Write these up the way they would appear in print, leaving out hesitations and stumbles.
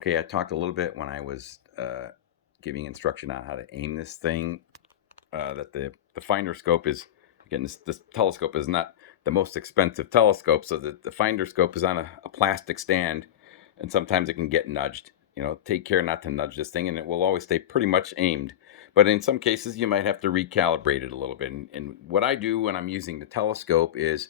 Okay, I talked a little bit when I was giving instruction on how to aim this thing. That the finder scope is, again, this telescope is not the most expensive telescope, so that the finder scope is on a plastic stand, and sometimes it can get nudged. Take care not to nudge this thing, and it will always stay pretty much aimed. But in some cases, you might have to recalibrate it a little bit. And what I do when I'm using the telescope is,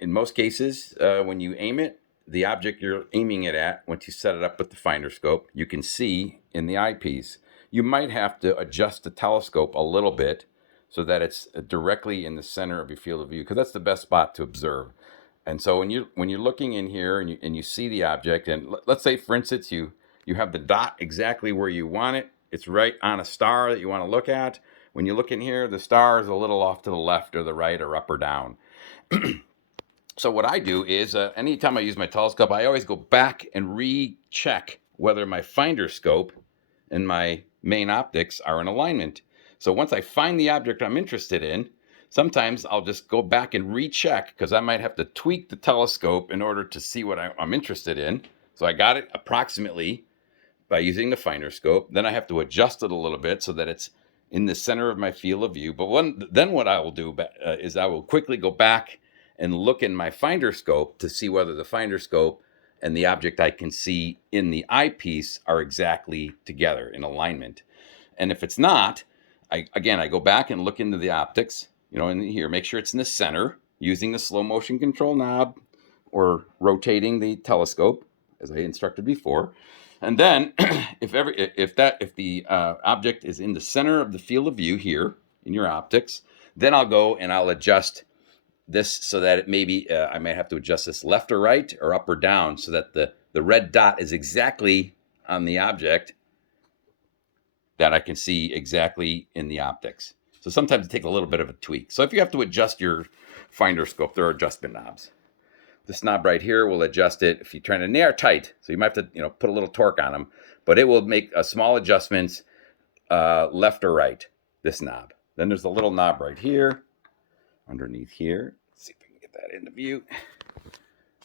in most cases, when you aim it, the object you're aiming it at, once you set it up with the finder scope, you can see in the eyepiece. You might have to adjust the telescope a little bit so that it's directly in the center of your field of view, because that's the best spot to observe. And so when you're looking in here and you see the object, and let's say, for instance, you have the dot exactly where you want it. It's right on a star that you want to look at. When you look in here, the star is a little off to the left or the right or up or down. So what I do is, anytime I use my telescope, I always go back and recheck whether my finder scope and my main optics are in alignment. So once I find the object I'm interested in, sometimes I'll just go back and recheck, because I might have to tweak the telescope in order to see what I'm interested in. So I got it approximately by using the finder scope. Then I have to adjust it a little bit so that it's in the center of my field of view. But then what I will do is I will quickly go back and look in my finder scope to see whether the finder scope and the object I can see in the eyepiece are exactly together in alignment. And if it's not, I go back and look into the optics, in here, make sure it's in the center using the slow motion control knob or rotating the telescope as I instructed before. And then if the object is in the center of the field of view here in your optics, then I'll go and I'll adjust this so that it maybe I might have to adjust this left or right or up or down so that the red dot is exactly on the object that I can see exactly in the optics. So sometimes it takes a little bit of a tweak. So if you have to adjust your finder scope, there are adjustment knobs. This knob right here will adjust it if you're trying to nail tight. So you might have to put a little torque on them, but it will make small adjustments left or right, this knob. Then there's a little knob right here underneath here. Let's see if we can get that into view.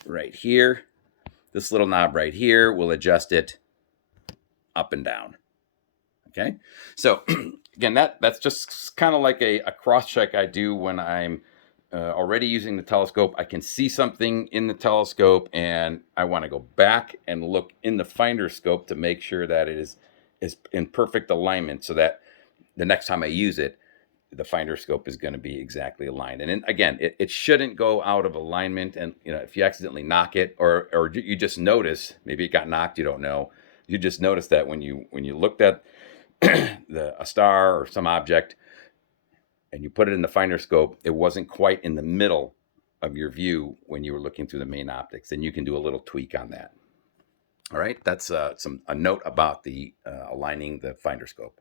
Right here. This little knob right here will adjust it up and down. Okay. So again, that's just kind of like a cross check I do when I'm already using the telescope. I can see something in the telescope and I want to go back and look in the finder scope to make sure that it is in perfect alignment, so that the next time I use it, the finder scope is going to be exactly aligned. And then, again, it shouldn't go out of alignment. And if you accidentally knock it, or you just notice, maybe it got knocked, you don't know. You just notice that when you looked at a star or some object and you put it in the finder scope, it wasn't quite in the middle of your view when you were looking through the main optics. Then you can do a little tweak on that. All right, that's a note about the aligning the finder scope.